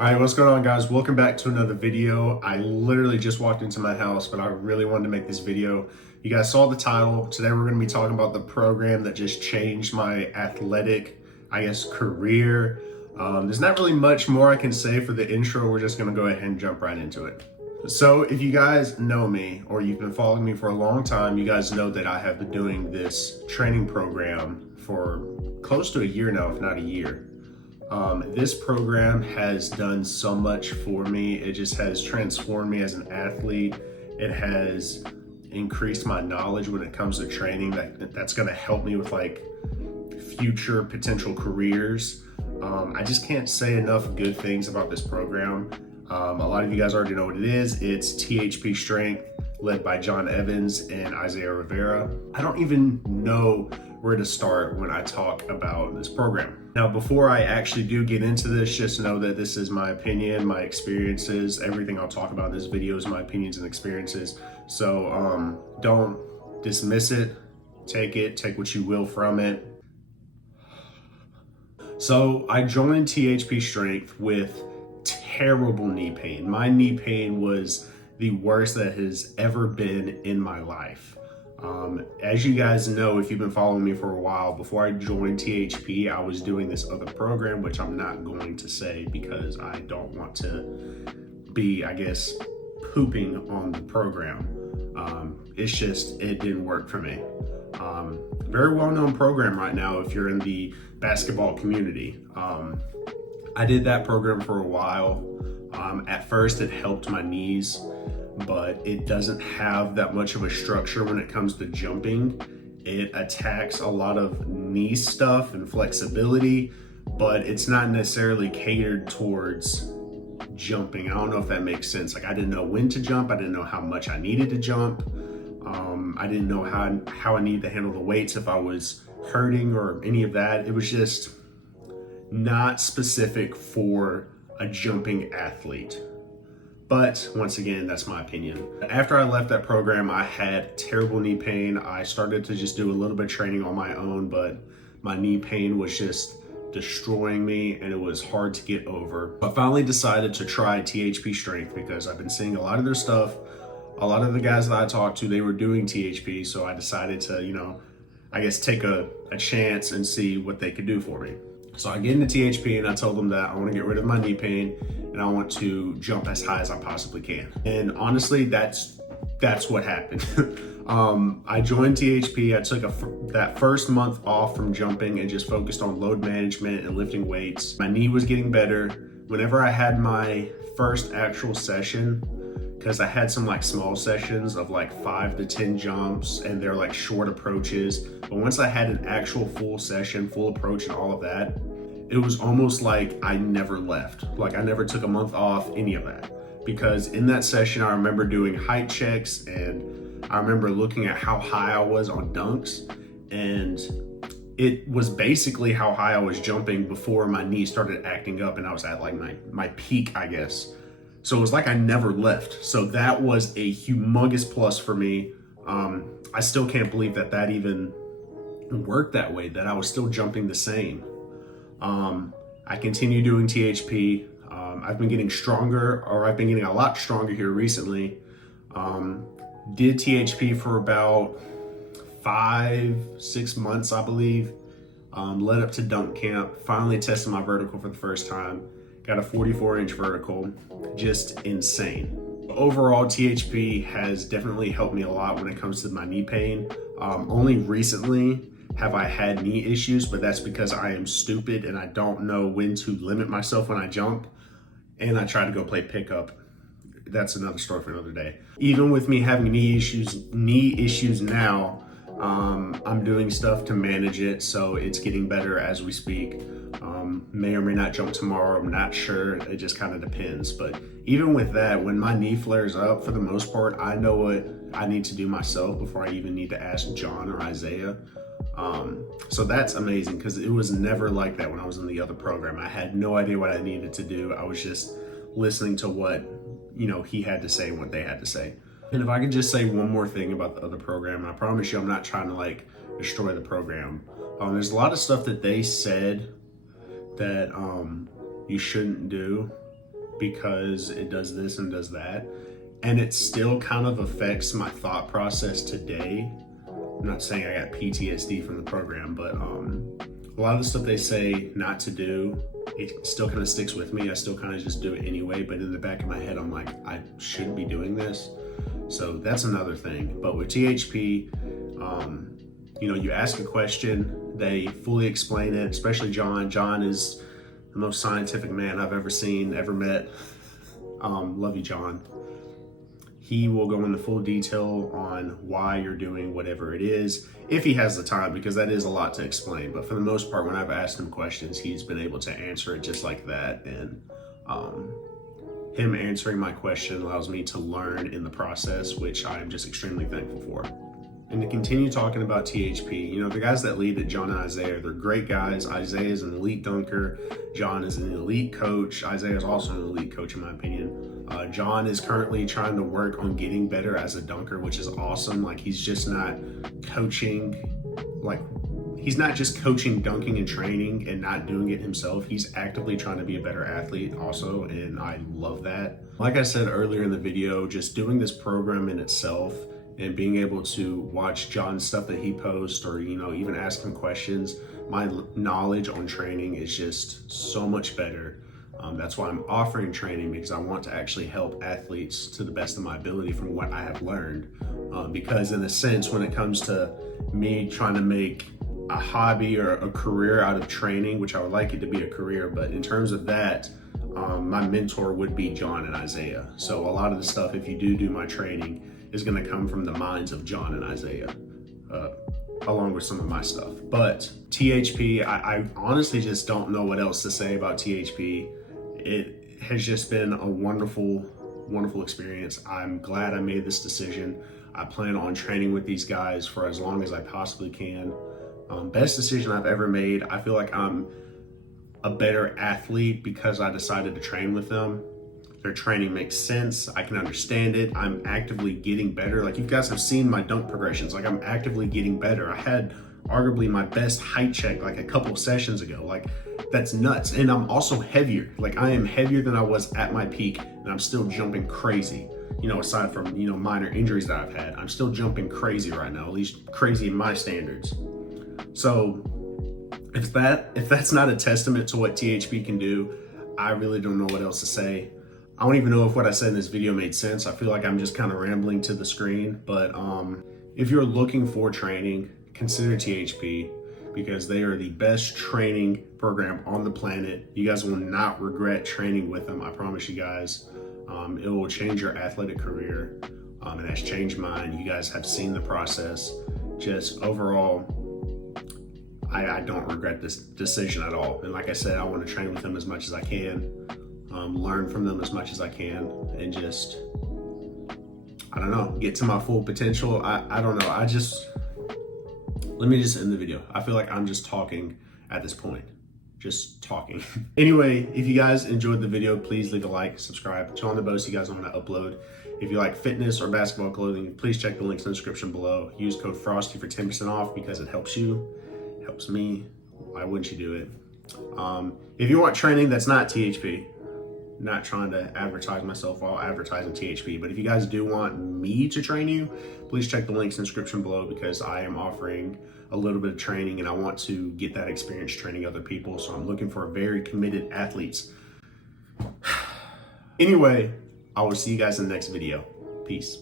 All right, what's going on, guys? Welcome back to another video. I literally just walked into my house, but I really wanted to make this video. You guys saw the title. Today we're going to be talking about the program that just changed my athletic, career. There's not really much more I can say for the intro. We're just going to go ahead and jump right into it. So if you guys know me or you've been following me for a long time, you guys know that I have been doing this training program for close to a year now, if not a year. This program has done so much for me. It just has transformed me as an athlete. It has increased my knowledge when it comes to training. That's going to help me with like future potential careers. I just can't say enough good things about this program. A lot of you guys already know what it is. It's THP Strength, led by John Evans and Isaiah Rivera. I don't even know where to start when I talk about this program. Now, before I actually do get into this, just know that this is my opinion, my experiences. Everything I'll talk about in this video is my opinions and experiences. So don't dismiss it. Take what you will from it. So I joined THP Strength with terrible knee pain. My knee pain was the worst that has ever been in my life. As you guys know, if you've been following me for a while, before I joined THP, I was doing this other program, which I'm not going to say because I don't want to be, pooping on the program. It didn't work for me. Very well-known program right now if you're in the basketball community. I did that program for a while. At first, it helped my knees, but it doesn't have that much of a structure when it comes to jumping. It attacks a lot of knee stuff and flexibility, but it's not necessarily catered towards jumping. I don't know if that makes sense. Like, I didn't know when to jump. I didn't know how much I needed to jump. I didn't know how I needed to handle the weights if I was hurting or any of that. It was just not specific for a jumping athlete. But once again, that's my opinion. After I left that program, I had terrible knee pain. I started to just do a little bit of training on my own, but my knee pain was just destroying me and it was hard to get over. I finally decided to try THP Strength because I've been seeing a lot of their stuff. A lot of the guys that I talked to, they were doing THP, so I decided to, take a chance and see what they could do for me. So I get into THP and I told them that I want to get rid of my knee pain and I want to jump as high as I possibly can. And honestly, that's what happened. I joined THP. I took that first month off from jumping and just focused on load management and lifting weights. My knee was getting better. Whenever I had my first actual session, because I had some small sessions of 5 to 10 jumps and they're short approaches. But once I had an actual full session, full approach and all of that, it was almost like I never left. I never took a month off, any of that. Because in that session, I remember doing height checks and I remember looking at how high I was on dunks. And it was basically how high I was jumping before my knee started acting up and I was at my peak, I guess. So it was like I never left. So that was a humongous plus for me. I still can't believe that even worked that way, that I was still jumping the same. I continue doing THP. I've been getting stronger, or I've been getting a lot stronger here recently. Did THP for about 5-6 months, I believe. Led up to dunk camp, finally tested my vertical for the first time. Got a 44-inch vertical, just insane. Overall, THP has definitely helped me a lot when it comes to my knee pain. Only recently have I had knee issues, but that's because I am stupid and I don't know when to limit myself when I jump. And I try to go play pickup. That's another story for another day. Even with me having knee issues now, I'm doing stuff to manage it, so it's getting better as we speak. May or may not jump tomorrow, I'm not sure. It just kind of depends. But even with that, when my knee flares up, for the most part, I know what I need to do myself before I even need to ask John or Isaiah. So that's amazing because it was never like that when I was in the other program. I had no idea what I needed to do. I was just listening to what, he had to say and what they had to say. And if I could just say one more thing about the other program, I promise you I'm not trying to destroy the program. There's a lot of stuff that they said that you shouldn't do. because it does this and does that. And it still kind of affects my thought process today. I'm not saying I got PTSD from the program, but a lot of the stuff they say not to do, it still kind of sticks with me. I still kind of just do it anyway, but in the back of my head, I'm like, I shouldn't be doing this. So that's another thing. But with THP, you ask a question, they fully explain it, especially John. John is the most scientific man I've ever seen, ever met. Love you, John. He will go into full detail on why you're doing whatever it is, if he has the time, because that is a lot to explain. But for the most part, when I've asked him questions, he's been able to answer it just like that. And him answering my question allows me to learn in the process, which I am just extremely thankful for. And to continue talking about THP, the guys that lead it, John and Isaiah, they're great guys. Isaiah is an elite dunker. John is an elite coach. Isaiah is also an elite coach, in my opinion. John is currently trying to work on getting better as a dunker, which is awesome. Like, he's just not coaching, he's not just coaching dunking and training and not doing it himself. He's actively trying to be a better athlete also, and I love that. Like I said earlier in the video, just doing this program in itself and being able to watch John's stuff that he posts, or even ask him questions, my knowledge on training is just so much better. That's why I'm offering training, because I want to actually help athletes to the best of my ability from what I have learned. Because in a sense, when it comes to me trying to make a hobby or a career out of training, which I would like it to be a career, but in terms of that, my mentor would be John and Isaiah. So a lot of the stuff, if you do my training, is going to come from the minds of John and Isaiah, along with some of my stuff. But THP, I honestly just don't know what else to say about THP. It has just been a wonderful, wonderful experience. I'm glad I made this decision. I plan on training with these guys for as long as I possibly can. Best decision I've ever made. I feel like I'm a better athlete because I decided to train with them. Their training makes sense. I can understand it. I'm actively getting better. Like, you guys have seen my dunk progressions. Like, I'm actively getting better. I had arguably my best height check like a couple of sessions ago. Like, that's nuts. And I'm also heavier. Like, I am heavier than I was at my peak, and I'm still jumping crazy. Aside from, minor injuries that I've had, I'm still jumping crazy right now, at least crazy in my standards. So if that's not a testament to what THP can do, I really don't know what else to say. I don't even know if what I said in this video made sense. I feel like I'm just kind of rambling to the screen, but if you're looking for training, consider THP, because they are the best training program on the planet. You guys will not regret training with them. I promise you guys. It will change your athletic career. It has changed mine. You guys have seen the process. Just overall, I don't regret this decision at all. And like I said, I want to train with them as much as I can. Learn from them as much as I can, and just, I don't know, get to my full potential. I don't know. Let me just end the video. I feel like I'm just talking at this point. Just talking. Anyway, if you guys enjoyed the video, please leave a like, subscribe, turn on the bell so you guys know when I upload. If you like fitness or basketball clothing, please check the links in the description below. Use code Frosty for 10% off because it helps you, it helps me. Why wouldn't you do it? If you want training that's not THP, not trying to advertise myself while advertising THP, but if you guys do want me to train you, please check the links in the description below, because I am offering a little bit of training and I want to get that experience training other people. So I'm looking for very committed athletes. Anyway, I will see you guys in the next video. Peace.